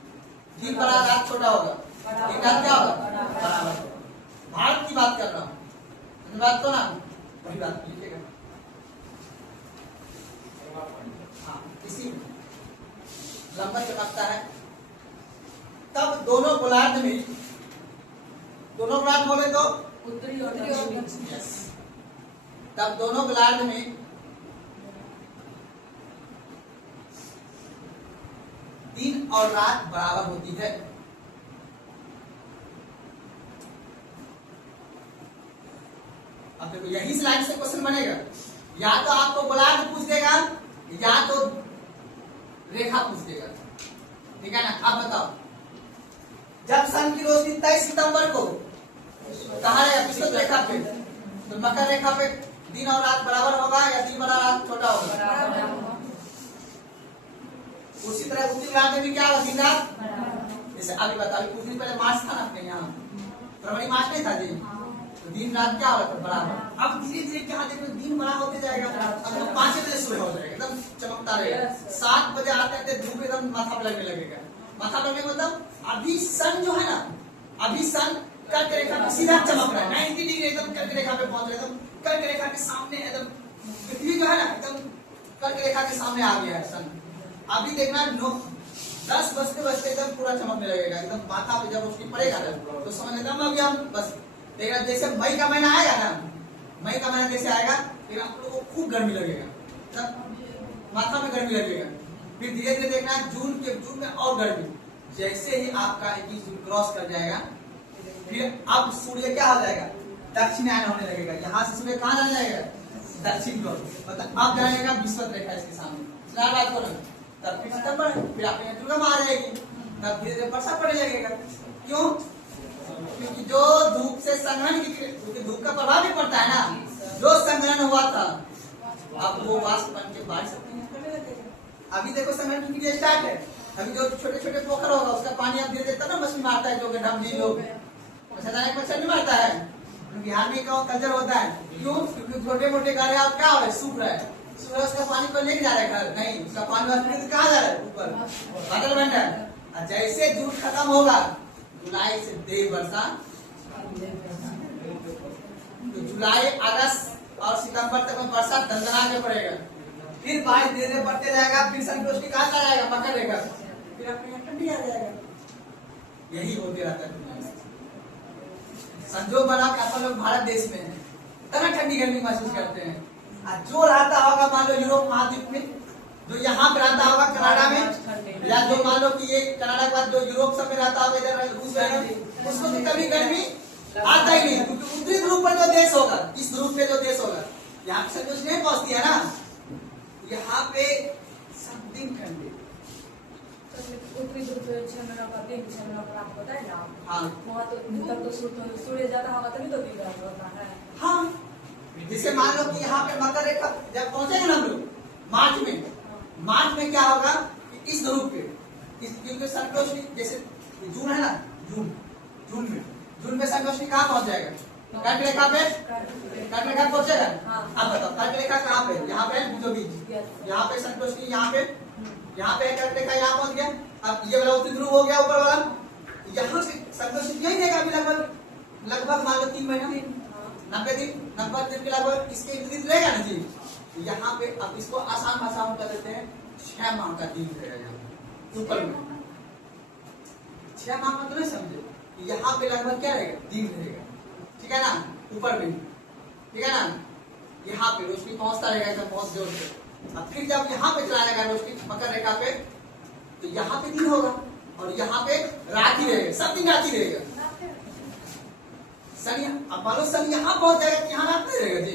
दिन बड़ा रात छोटा होगा? दिन रात क्या होगा? बराबर। भारत की बात कर रहा हूँ, बात तो ना वही बात लिखिएगा। हाँ, इसी लंबा चमकता है तब दोनों गोलार्ध में, दोनों गोलार्ध बोले तो उत्तरी और दक्षिणी। यस, तब दोनों गोलार्ध में दिन और रात बराबर होती है। अब देखो यही स्लाइड से क्वेश्चन बनेगा, या तो आपको गोलार्ध पूछ देगा या तो रेखा पूछ देगा, ठीक है ना। अब बताओ, जब सन की रोशनी 23 सितंबर को कहा है विषुवत रेखा पे, तो मकर रेखा पे दिन और रात बराबर होगा या दिन बड़ा रात छोटा होगा? उसी तरह उत्तरी गोलार्ध में भी क्या होगा? दिन रात। जैसे अभी बताओ, कुछ दिन पहले मार्च था ना अपने यहाँ, फरवरी मार्च नहीं था जी, तो दिन रात क्या होगा? बराबर। अब धीरे धीरे क्या देखो दिन बड़ा होते जाएगा, अब तो 5 बजे सुबह हो जाएगा, एकदम चमकता रहेगा। 7 बजे आते धूप एकदम माथा पे लगने लगेगा। माथा लगने मतलब अभी सन जो है ना, अभी सन कर्क रेखा पे सीधा चमक रहा है, 90 डिग्री एकदम कर्क रेखा पे पहुंच रहा है, एकदम कर्क रेखा के सामने, एकदम पृथ्वी जो है ना एकदम कर्क रेखा के सामने आ गया है सन। अभी देखना 10 बजते एकदम पूरा चमकने लगेगा, एकदम माथा पे जब रोशनी पड़ेगा ना तो समझ लेता हूँ अभी हम बस देखना। जैसे मई का महीना आएगा ना, मई का महीना जैसे आएगा फिर आप लोगों को खूब गर्मी लगेगा, तब माथा में गर्मी लगेगा। फिर धीरे धीरे देखना जून में और गर्मी, जैसे ही आपका 21 जून क्रॉस कर जाएगा फिर अब सूर्य क्या हो जाएगा? दक्षिणायन होने लगेगा। यहाँ से सूर्य कहाँ जा जाएगा? दक्षिण को, मतलब अब जाएगा विषुवत रेखा इसके सामने। बात करो, तब फिर सितंबर, फिर आपके दुर्गा माँ आ जाएगी, तब धीरे धीरे वर्षा पड़ने लगेगा। क्यों? क्योंकि जो धूप से संग्रहण की, क्योंकि धूप का प्रभाव भी पड़ता है ना, जो संग्रहण हुआ था अब वो वाष्प बन के बारिश करने लगेगा। अभी देखो संग्रहण की क्रिया स्टार्ट है। अभी जो छोटे छोटे पोखर होगा उसका पानी अब धीरे धीरे तब ना मछली मारता है, जो गड्ढा झील लोग मच्छर नहीं मारता है। बिहार में क्या कल्चर होता है, क्यों? क्योंकि छोटे मोटे गाड़े आप क्या हो रहे सूख रहा है, उसका पानी को लेके जा रहा है घर, नहीं उसका पानी कहाँ जा रहा है? ऊपर बादल बन रहा है। जैसे जून खत्म होगा जुलाई से देव वर्षा, तो जुलाई अगस्त और सितंबर तक में वर्षा दंदना के पड़ेगा। फिर बारिश धीरे धीरे बढ़ते जाएगा, फिर सन की रोशनी कहाँ चला जाएगा? मकर रेखा, फिर अपने यहाँ ठंडी आ जाएगा। यही होते रहता है। संजोग बना कि अपन लोग भारत देश में हैं, इतना ठंडी गर्मी महसूस करते हैं। जो रहता होगा मान लो यूरोप महाद्वीप में, जो यहाँ पे रहता होगा कनाडा में, या जो मान लो कि ये कनाडा के बाद जो यूरोप सब में रहता होगा इधर रूस में, उसको तो कभी गर्मी आता ही नहीं, क्योंकि उत्तरी ध्रुव पर जो देश होगा, इस ध्रुव पे जो देश होगा, यहाँ पे सब कुछ नहीं पहुंचती है ना, यहाँ पे सब दिन ठंडे। उत्तरी ध्रुव पे 6 महीना का दिन, 6 महीना का रात होता है ना। हाँ, वहाँ तो तब तो सूर्य ज्यादा होगा तभी तो दिन रात होता है। हाँ, जैसे मान लो कि यहाँ पे मकर रेखा जब पहुंचेगा ना हम लोग मार्च में क्या होगा? इस ध्रुव पे, क्योंकि सन की रोशनी जैसे जून है ना, जून में सन की रोशनी कहाँ पहुंच जाएगा? कर्क रेखा पे, कर्क रेखा पहुंचेगा। अब बताओ कर्क रेखा कहाँ पे? यहाँ पे जो बीच, यहाँ पे सन की रोशनी, यहाँ पे कर्क रेखा यहाँ पहुंच गया। अब ये वाला उत्तरी ध्रुव हो गया ऊपर वाला, यहाँ पे सन की रोशनी यही देगा अभी लगभग मान लो 3 महीना 90 दिन के लगभग इसके इर्द रहेगा ना जी। यहाँ पे अब इसको आसान भाषा में कर देते हैं, 6 माह का दिन रहेगा ऊपर में। 6 माह मतलब नहीं समझे, यहाँ पे लगभग क्या रहेगा? दिन रहेगा, ठीक है ना, ऊपर में, ठीक है ना। यहाँ पे रोशनी पहुंचता रहेगा एकदम बहुत जोर से। अब फिर जब यहाँ पे चला जाएगा रोशनी मकर रेखा पे, तो यहाँ पे दिन होगा, और यहाँ पे रात ही रहेगा, सब दिन रात ही रहेगा। सन अब मान लो सन यहाँ पहुंच जाएगा तो यहाँ रात नहीं रहेगा जी।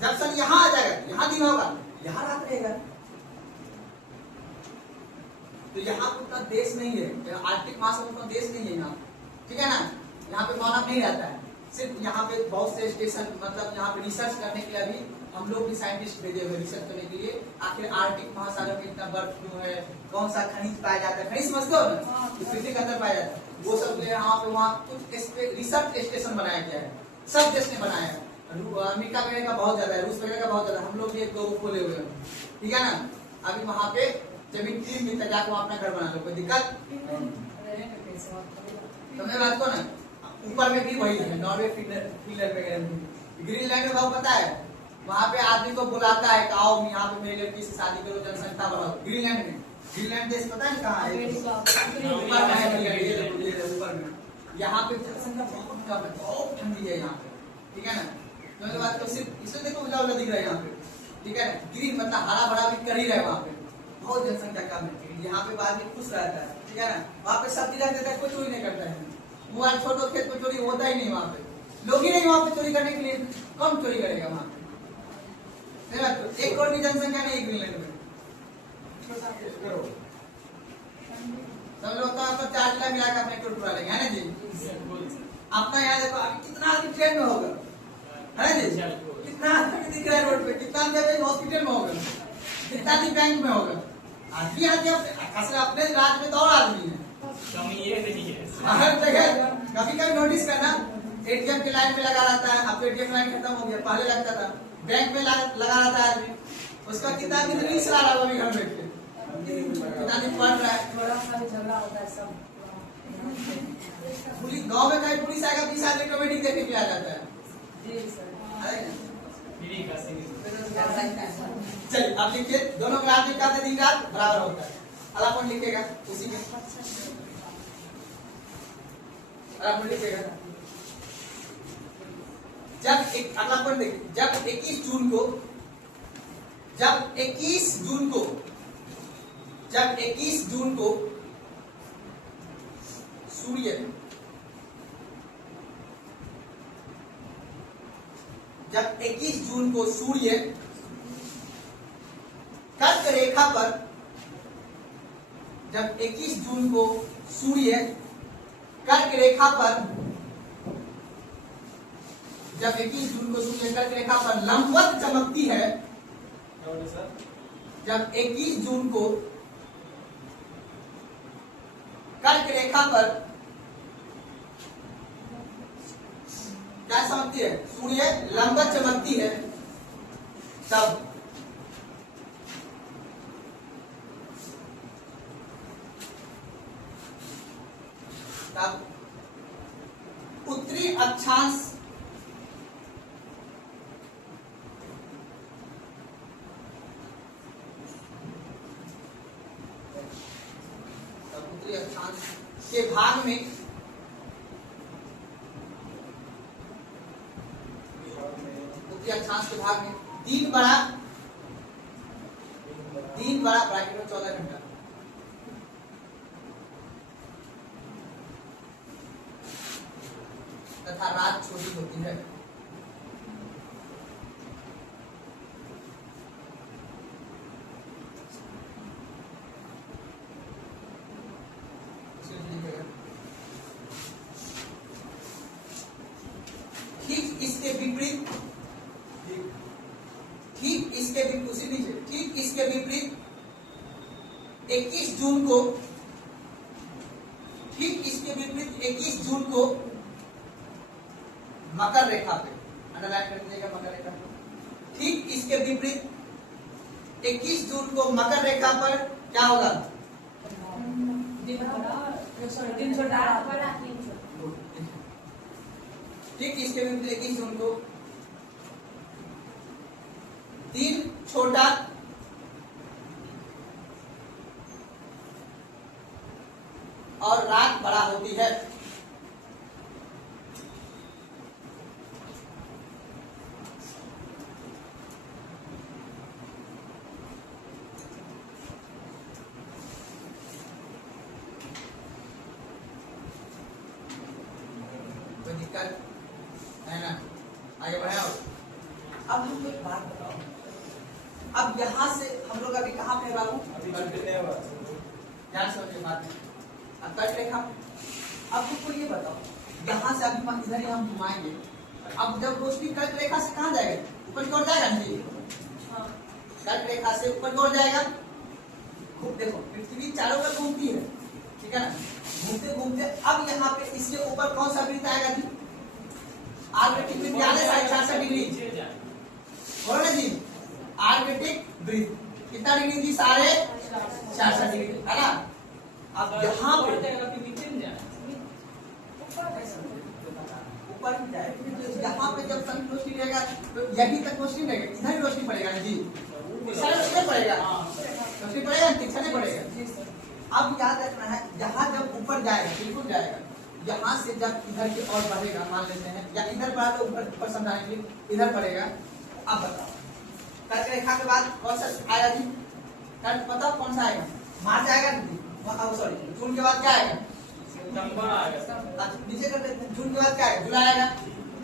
जब सन यहाँ आ जाएगा यहाँ दिन होगा, यहाँ रात रहेगा। तो यहाँ पे उतना देश नहीं है, आर्कटिक महासागर उतना देश नहीं है यहाँ, ठीक है ना। यहाँ पे मानव नहीं रहता है, सिर्फ यहाँ पे बहुत से स्टेशन, मतलब यहाँ पे रिसर्च करने के लिए अभी हम लोग भी साइंटिस्ट भेजे हुए रिसर्च करने के लिए, आखिर आर्कटिक महासागर में इतना बर्फ क्यों है, कौन सा खनिज पाया जाता है, खनिज समझते हो ना, पृथ्वी के अंदर पाया जाता है, वो सब यहाँ पे वहाँ कुछ रिसर्च स्टेशन बनाया गया है, सब देश ने बनाया है। अमेरिका वगैरह का बहुत ज्यादा है, रूस वगैरह का बहुत ज्यादा, हम लोग भी एक दो खोले हुए हैं, ठीक है ना। अभी वहाँ पे जमीन 3 मीटर जाकर वहाँ अपना घर बना लो, कोई दिक्कत समझ बात को ना। ऊपर में भी वही है, नॉर्वे फिनलैंड वगैरह में। ग्रीनलैंड में भाव पता है, वहाँ पे आदमी को बुलाता है कि आओ यहाँ पे मेरी लड़की से शादी करो, जनसंख्या बढ़ाओ। ग्रीनलैंड में, ग्रीनलैंड देश पता है कहाँ है, ऊपर में है, ऊपर में। यहाँ पे जनसंख्या बहुत कम है, बहुत ठंडी है यहाँ पे, ठीक है ना। तो बात तो सिर्फ इसलिए देखो उजला उजला दिख रहा है यहाँ पे, ठीक है। ग्रीन मतलब हरा भरा भी कर ही रहा है, वहाँ पे बहुत जनसंख्या कम है। यहाँ पे आदमी खुश रहता है, ठीक है ना। वहाँ पे सब्जी रख देता है, कोई चोरी नहीं करता है, मोबाइल छोटो खेत में चोरी होता ही नहीं, वहाँ पे लोग ही नहीं वहाँ पे चोरी करने के लिए, कम चोरी करेगा वहाँ पे। 1 करोड़ की जनसंख्या नहीं ग्रीनलैंड में, सब लोग तो आपको 4 जिला मिला के अपने टूर टूरा लेंगे, है ना जी। अपना यहाँ देखो अभी कितना आदमी ट्रेन में होगा, है ना जी, कितना आदमी दिख रहा है रोड पे, कितना आदमी हॉस्पिटल में होगा, कितना आदमी बैंक में होगा। आदमी अपने राज्य में तो और आदमी है, हर जगह। कभी कभी नोटिस करना, एटीएम के लाइन में लगा रहता है, अब एटीएम लाइन खत्म हो गया, पहले लगता था। बैंक में लगा रहता है आदमी, उसका कितना आदमी रील्स चला रहा है अभी घर बैठ के, कितना आदमी पढ़ रहा है। थोड़ा सा भी झगड़ा होता है सब। पुलिस गाँव में कहीं पुलिस आएगा 20 आदमी कमेटी देखने के लिए आ जाता है। जी सर। चलिए अब लिखिए, दोनों का आदमी का दिन रात बराबर होता है। अगला पॉइंट लिखिएगा उसी में, अगला पॉइंट लिखिएगा। जब एक अगला पॉइंट देखिए, जब 21 जून को जब 21 जून को सूर्य जब 21 जून को सूर्य कर्क रेखा पर जब 21 जून को सूर्य कर्क रेखा पर जब 21 जून को सूर्य कर्क रेखा पर लंबवत चमकती है, जब 21 जून को कर्क रेखा पर क्या चमकती है, सूर्य लंबवत चमकती है, तब उत्तरी अक्षांश के भाग में उत्तरी अक्षांश के भाग में दिन बड़ा ब्रैकेट में 14 घंटा तथा रात छोटी होती है। ठीक इसके विपरीत ठीक इसके विपरीत 21 जून को मकर रेखा पे अंडरलाइन कर दीजिएगा, मकर रेखा पे। ठीक इसके विपरीत 21 जून को मकर रेखा पर क्या होगा, दिन छोटा। ठीक इसके विपरीत 21 जून को दिन छोटा और रात बड़ा होती है। कट है ना, आगे बढ़े। अब हम एक बात बताओ, अब यहाँ से हम लोग अभी कहाँ पे बाबू, ध्यान समझिए बात में। अब कट रेखा, अब तुमको ये बताओ, यहाँ से अभी इधर ही हम घुमाएंगे, अब जब रोशनी कट रेखा से कहाँ जाएगा, ऊपर की ओर जाएगा नहीं, कट रेखा से ऊपर की ओर जाएगा। खूब देखो, पृथ्वी चारों ओर घूमती है, ठीक है ना, घूमते घूमते अब यहाँ पे इसके ऊपर कौन सा वृत्त आएगा जी, आर्कटिक वृत्त, 66 डिग्री बोलो ना जी, आर्कटिक वृत्त कितना डिग्री जी, 66 डिग्री है ना। अब यहाँ पे ऊपर ही जाए, यहाँ पे जब सन रोशनी रहेगा तो यहीं तक रोशनी रहेगा, इधर ही रोशनी पड़ेगा ना जी, रोशनी पड़ेगा, रोशनी पड़ेगा, तीक्षा नहीं पड़ेगा। अब याद रखना है, यहाँ जब ऊपर जाएगा बिल्कुल जाएगा, यहाँ से जब इधर की ओर बढ़ेगा, मान लेते हैं, या इधर बढ़ा तो ऊपर समझाएंगे, इधर बढ़ेगा। अब बताओ कर्क रेखा के बाद कौन सा आएगा जी, कर्क बताओ कौन सा आएगा, मार्च आएगा जी, सॉरी जून के बाद क्या आएगा, नीचे कर देते हैं, जून के बाद क्या आएगा, जुलाई आएगा,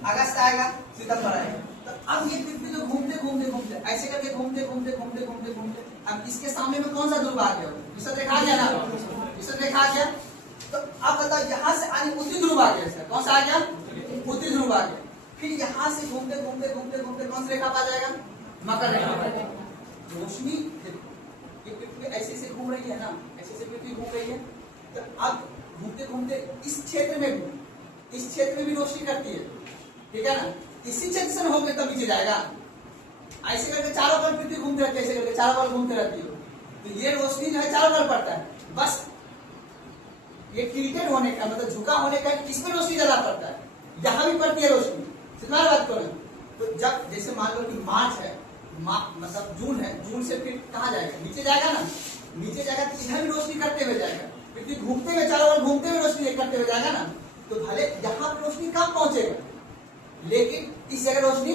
अगस्त आएगा, सितंबर आएगा। तो अब ये पृथ्वी जो घूमते घूमते घूमते ऐसे करके घूमते घूमते घूमते घूमते घूमते अब इसके सामने में कौन सा ध्रुव आ गया, विषुव रेखा आ गया ना, विषुव रेखा आ गया। तो अब बताओ यहाँ से आने उत्तरी ध्रुव आ गया, कौन सा आ गया, उत्तरी ध्रुव आ गया। फिर यहाँ से घूमते घूमते घूमते घूमते कौन सी रेखा पा जाएगा, मकर रेखा पा जाएगा। रोशनी ये पृथ्वी ऐसे से घूम रही है ना, ऐसे से पृथ्वी घूम रही है, तो अब घूमते घूमते इस क्षेत्र में भी, इस क्षेत्र में भी रोशनी करती है, ठीक है ना, इसी क्षेत्र से होकर तब नीचे जाएगा। ऐसे करके चारों ओर पृथ्वी घूमते रहती है, ऐसे करके चारों ओर घूमते रहती है, तो ये रोशनी जो है चारों ओर पड़ता है। बस ये टिल्टेड होने का मतलब झुका होने का, इसमें रोशनी ज्यादा पड़ता है, यहाँ भी पड़ती है रोशनी। सिद्धांत बात करो, तो जब जैसे मान लो कि मार्च है, मतलब जून है, जून से फिर कहाँ जाएगा, नीचे जाएगा ना, नीचे जाएगा तो इधर भी रोशनी करते हुए जाएगा, पृथ्वी घूमते हुए चारों ओर घूमते हुए रोशनी करते हुए जाएगा ना, तो भले यहाँ पे रोशनी कम पहुंचेगा लेकिन इस जगह रोशनी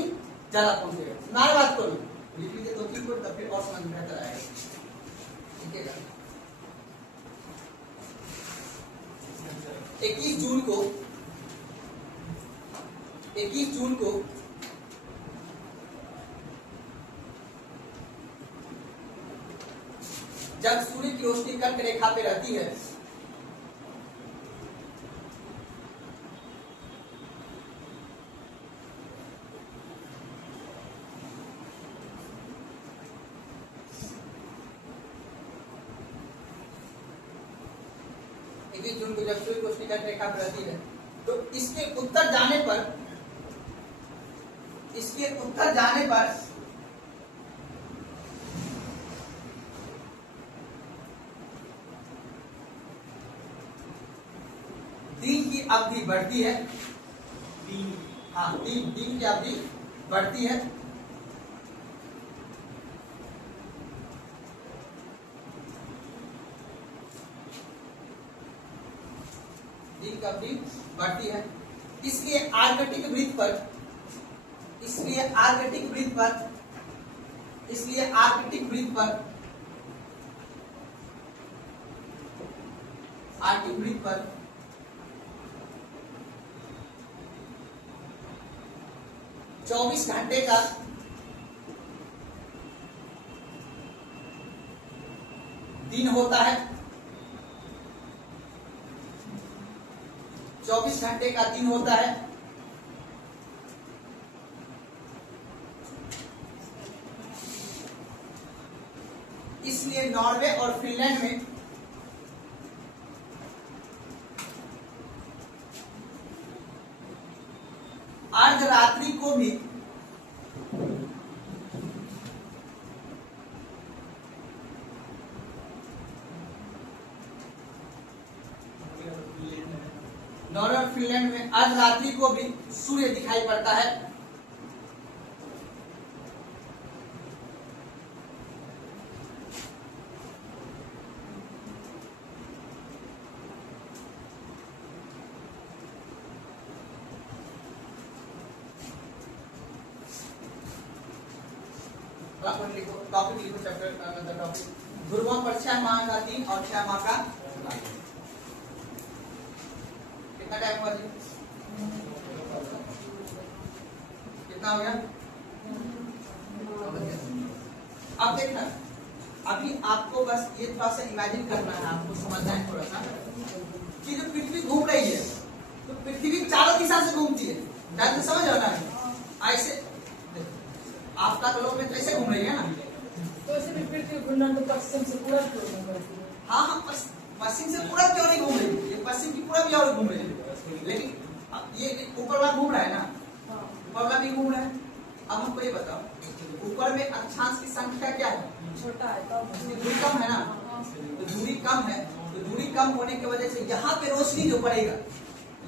ज्यादा पहुंचेगा। सिद्धांत बात करो, लिख लीजिए तो ठीक हो, तब फिर और समझ में बेहतर आएगा, ठीक है। 21 जून को जब सूर्य की रोशनी कर्क रेखा पे रहती है, जून को जब सूर्य की रोशनी कर्क रेखा पे रहती है, तो इसके उत्तर जाने पर दिन की अवधि बढ़ती है, दिन की अवधि बढ़ती है, दिन की अवधि बढ़ती है। इसलिए आर्कटिक वृत्त पर आर्कटिक वृत्त पर 24 घंटे का दिन होता है, 24 घंटे का दिन होता है। इसलिए नॉर्वे और फिनलैंड में अर्धरात्रि को भी नॉर्वे और फिनलैंड में अर्धरात्रि को भी सूर्य दिखाई पड़ता है। टॉपिक लिखो, चैप्टर मतलब टॉपिक ध्रुवों पर 6 माह का दिन और 6 माह का कितना टाइम हुआ जी? कितना हो गया? अब देखना, अभी आपको बस ये थोड़ा सा इमेजिन करना है, आपको समझना है थोड़ा सा कि जो पृथ्वी घूम रही है तो पृथ्वी चारों दिशा से घूमती है, ध्यान से समझ रहा है। ऐसे आपका ग्लोब में कैसे घूम रही है ना, तो ऐसे भी पृथ्वी घूमना तो पश्चिम से पूरब की ओर घूम रही है। हाँ हाँ, पश्चिम से पूरब की ओर नहीं घूम रही है, ये पश्चिम की पूरब की ओर घूम रही है, लेकिन ये ऊपर वाला घूम रहा है ना, हाँ। ऊपर वाला भी घूम रहा है। अब हमको ये बताओ, ऊपर में अक्षांश की संख्या क्या है? छोटा है तब उसकी दूरी कम है ना, तो दूरी कम है, तो दूरी कम होने की वजह से यहाँ पे रोशनी जो पड़ेगा,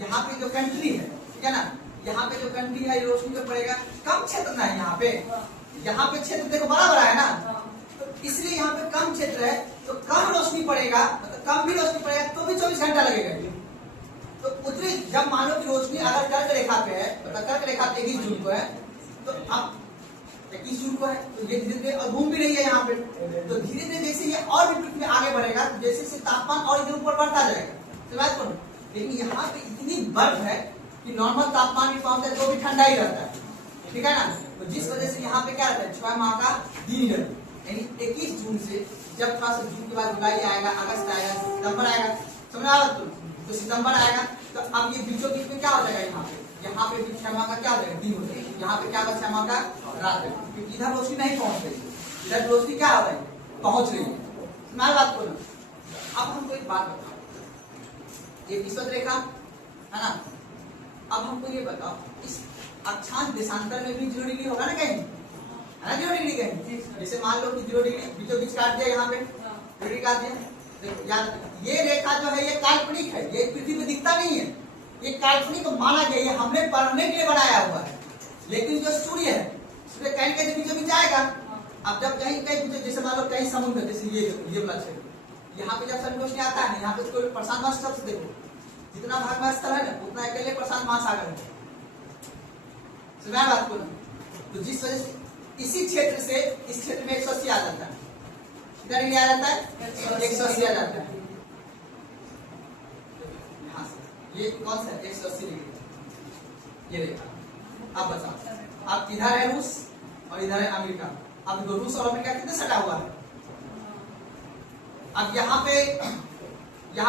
यहाँ पे जो कंट्री है, ठीक है ना, यहाँ पे जो कंट्री है रोशनी जो पड़ेगा, कम क्षेत्र ना है यहाँ पे, यहाँ पे क्षेत्र देखो बड़ा बड़ा है ना, तो इसलिए यहाँ पे कम क्षेत्र है, तो कम रोशनी पड़ेगा, मतलब कम भी रोशनी पड़ेगा तो भी 24 घंटा लगेगा। तो उत्तरी जब मान लो कि रोशनी अगर कर्क रेखा पे है, मतलब कर्क रेखा 21 जून को है, तो अब 21 जून को है, तो ये धीरे धीरे और घूम भी रही है यहाँ पे, तो धीरे धीरे जैसे ये और भी पृथ्वी आगे बढ़ेगा, तो जैसे जैसे तापमान और इधर ऊपर बढ़ता जाएगा, तो बात करो, लेकिन यहाँ पे इतनी बर्फ है कि नॉर्मल तापमान भी पहुंचता है तो भी ठंडा ही रहता है, ठीक है ना। तो जिस वजह से यहाँ पे क्या रहता है, 6 माह का दिन है, यानी 21 जून से जब थोड़ा सा जून के बाद जुलाई आएगा, अगस्त आएगा, सितंबर आएगा, समझ आ रहा तो सितंबर आएगा, तो अब ये बीचों बीच में क्या हो जाएगा, यहाँ पे भी 6 माह का क्या हो जाएगा, दिन हो जाएगा, यहाँ पे क्या होगा 6 माह का रात है, क्योंकि इधर रोशनी नहीं पहुंच रही, इधर रोशनी क्या हो रही है, पहुंच रही है। मैं बात करूँ, अब हमको एक बात बताओ, ये विषुवत रेखा है ना, अब हमको ये बताओ इस अक्षांश देशांतर में भी 0 डिग्री होगा ना कहीं, है ना 0 डिग्री कहीं, जैसे मान लो कि 0 डिग्री बीचों बीच काट दिया, यहाँ पे 0 डिग्री काट दिया, देखो यार ये रेखा जो है ये काल्पनिक है, ये पृथ्वी पे दिखता नहीं है, ये काल्पनिक माना गया, ये हमने पढ़ने के लिए बनाया हुआ है, लेकिन जो सूर्य है सूर्य कहीं कहीं बीचों बीच आएगा। अब जब कहीं कहीं बीचों, जैसे मान लो कहीं समुद्र, जैसे ये वाला क्षेत्र, यहाँ पे जब सन रोशनी आता है, यहाँ पे तो प्रशांत महासागर से देखो, जितना भाग में स्थल है ना उतना अकेले प्रशांत महासागर है, बात को। तो जिस वजह से इसी क्षेत्र से इस क्षेत्र में 180 आ जाता है, कितना डिग्री आ जाता है, 180 आ जाता है, यहाँ से ये कौन सा 180 डिग्री, ये देखा। अब बताओ, अब इधर है रूस और इधर है अमेरिका, अब देखो रूस और अमेरिका कितने सटा हुआ है, अब यहाँ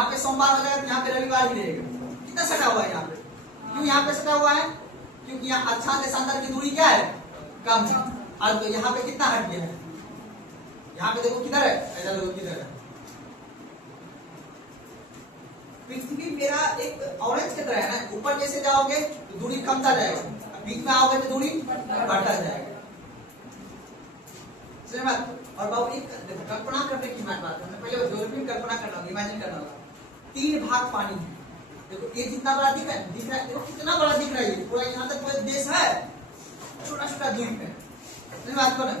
पे सोमवार हो जाएगा तो यहाँ पे रविवार ही रहेगा, कितना सटा हुआ है यहाँ पे, क्यों यहाँ पे सटा हुआ है, क्योंकि यहाँ अक्षांश देशांतर की दूरी क्या है, कम है, और तो यहाँ पे कितना हट गया है, यहाँ पे देखो किधर है, ऐसा देखो किधर है, पृथ्वी मेरा एक ऑरेंज की तरह है ना, ऊपर जैसे जाओगे तो दूरी कमता जाएगा, बीच में आओगे तो दूरी बढ़ता जाएगा, और बाबू एक कल्पना करने की बात है, पहले ज्योग्राफी कल्पना करना होगा, इमेजिन करना होगा, 3 भाग पानी है, देखो ये जितना बड़ा दिख रहा है, देखो कितना बड़ा दिख रहा है, पूरा यहाँ तक पूरा देश है, छोटा छोटा द्वीप है, बात को ना,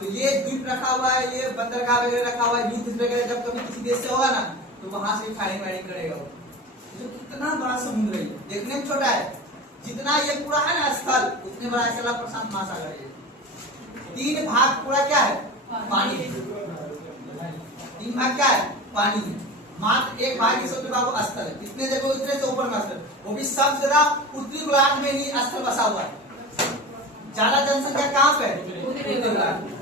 तो ये द्वीप रखा हुआ है, ये बंदरगाह वगैरह रखा हुआ है, युद्ध वगैरह जब कभी किसी देश से होगा ना तो वहां से फायरिंग वायरिंग करेगा वो, तो कितना बड़ा समुद्र है, देखने में छोटा है, जितना ये पूरा है ना स्थल उतने बड़ा ऐसा प्रशांत महासागर है, 3 भाग पूरा क्या है, पानी है, 3 भाग क्या है, पानी है, मात्र 1 भाग इस बाबू स्थल है, कितने देखो इतने से ऊपर में स्थल, वो भी सबसे ज्यादा उत्तरी गोलार्ध में ही स्थल बसा हुआ है, ज्यादा जनसंख्या कहाँ पे है, उत्तरी गोलार्ध।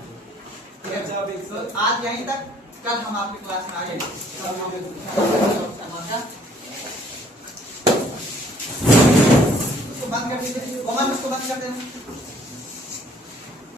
तो आज यहीं तक, कल हम आपकी क्लास में आगे उसको बंद कर दीजिए, उसको बंद कर देना।